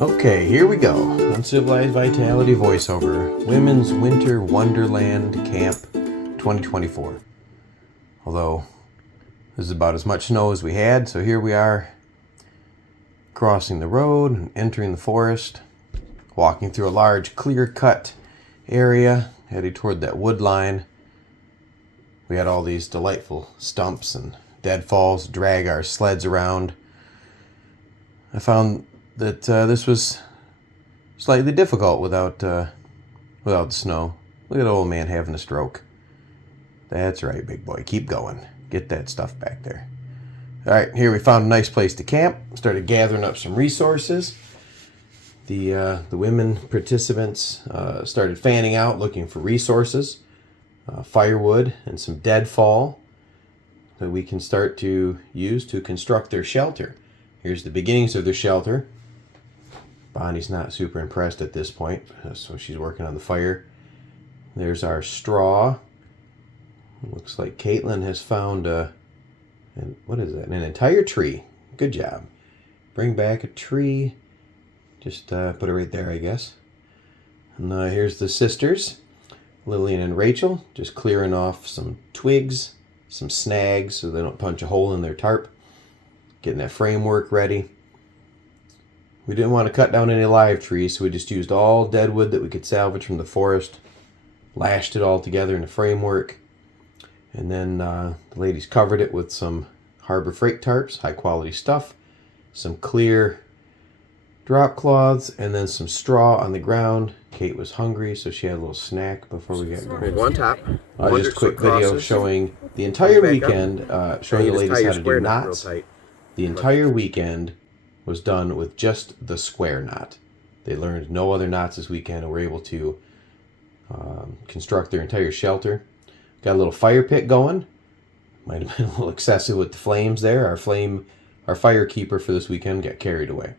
Okay, here we go. Uncivilized Vitality voiceover. Women's Winter Wonderland Camp 2024. Although, this is about as much snow as we had, so here we are crossing the road and entering the forest, walking through a large clear-cut area, heading toward that wood line. We had all these delightful stumps and deadfalls to drag our sleds around. I found that this was slightly difficult without the snow. Look at old man having a stroke. That's right, big boy. Keep going. Get that stuff back there. All right, here we found a nice place to camp. Started gathering up some resources. The women participants started fanning out, looking for resources, firewood, and some deadfall that we can start to use to construct their shelter. Here's the beginnings of their shelter. Bonnie's not super impressed at this point, so she's working on the fire. There's our straw. Looks like Caitlin has found what is that? An entire tree. Good job. Bring back a tree. Just put it right there, I guess. And here's the sisters, Lillian and Rachel, just clearing off some twigs, some snags so they don't punch a hole in their tarp. Getting that framework ready. We didn't want to cut down any live trees, so we just used all dead wood that we could salvage from the forest, lashed it all together in a framework, and then the ladies covered it with some Harbor Freight tarps, high quality stuff, some clear drop cloths, and then some straw on the ground. Kate was hungry, so she had a little snack before we got going. One top. Just a quick video showing the entire weekend, showing the ladies how to do knots. The entire weekend was done with just the square knot. They learned no other knots this weekend and were able to construct their entire shelter. Got a little fire pit going. Might have been a little excessive with the flames there. Our fire keeper for this weekend got carried away.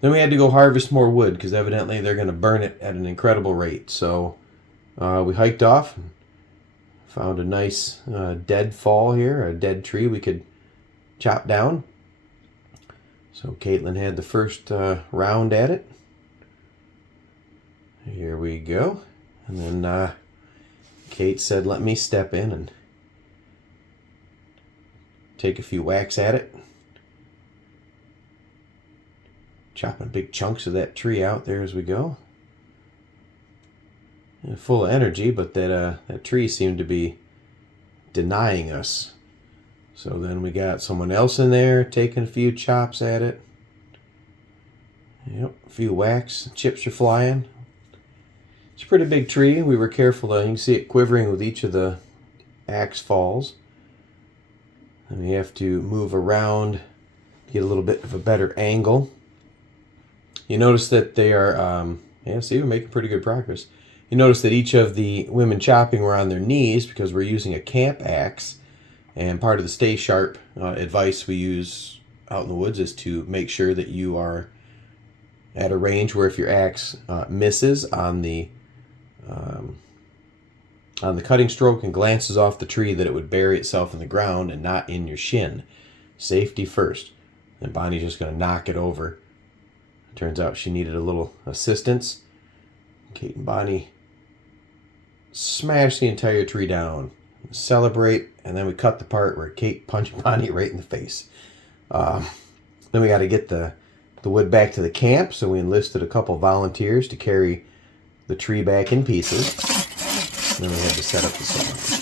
Then we had to go harvest more wood because evidently they're going to burn it at an incredible rate. So we hiked off, and found a nice dead fall here, a dead tree we could chop down. So Caitlin had the first round at it. Here we go. And then Kate said, let me step in and take a few whacks at it. Chopping big chunks of that tree out there as we go. And full of energy, but that tree seemed to be denying us. So then we got someone else in there taking a few chops at it. Yep, a few whacks, chips are flying. It's a pretty big tree. We were careful you can see it quivering with each of the axe falls. And we have to move around to get a little bit of a better angle. You notice that they are, see, we're making pretty good progress. You notice that each of the women chopping were on their knees because we're using a camp axe. And part of the stay sharp advice we use out in the woods is to make sure that you are at a range where if your axe misses on the cutting stroke and glances off the tree, that it would bury itself in the ground and not in your shin. Safety first. And Bonnie's just going to knock it over. Turns out she needed a little assistance. Kate and Bonnie smash the entire tree down. Celebrate, and then we cut the part where Kate punched Bonnie right in the face. Then we got to get the wood back to the camp, so we enlisted a couple volunteers to carry the tree back in pieces. And then we had to set up the saw.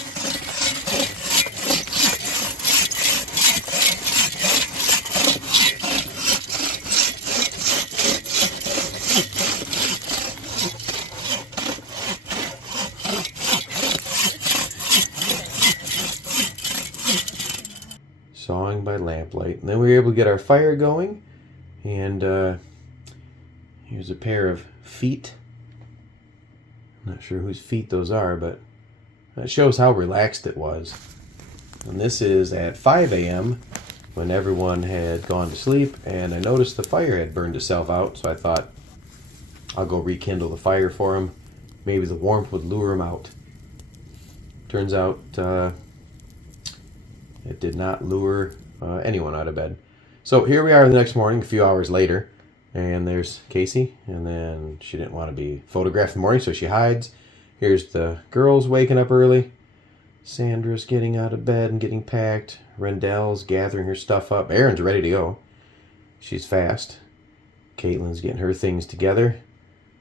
Sawing by lamplight. And then we were able to get our fire going. And here's a pair of feet. I'm not sure whose feet those are, but that shows how relaxed it was. And this is at 5 a.m. when everyone had gone to sleep. And I noticed the fire had burned itself out, so I thought I'll go rekindle the fire for them. Maybe the warmth would lure them out. Turns out it did not lure anyone out of bed. So here we are the next morning, a few hours later, And there's Casey, and then she didn't want to be photographed in the morning, so she hides. Here's the girls waking up early. Sandra's getting out of bed and getting packed. Rendell's gathering her stuff up. Erin's ready to go. She's fast. Caitlin's getting her things together.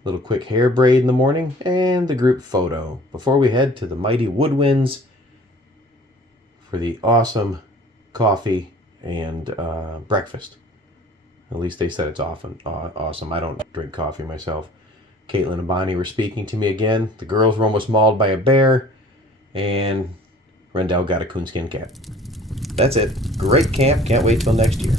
Little quick hair braid in the morning, and the group photo before we head to the mighty woodwinds for the awesome coffee and breakfast. At least they said it's often awesome. I don't drink coffee myself. Caitlin and Bonnie were speaking to me again. The girls were almost mauled by a bear, and Rendell got a coonskin cap. That's it. Great camp. Can't wait till next year.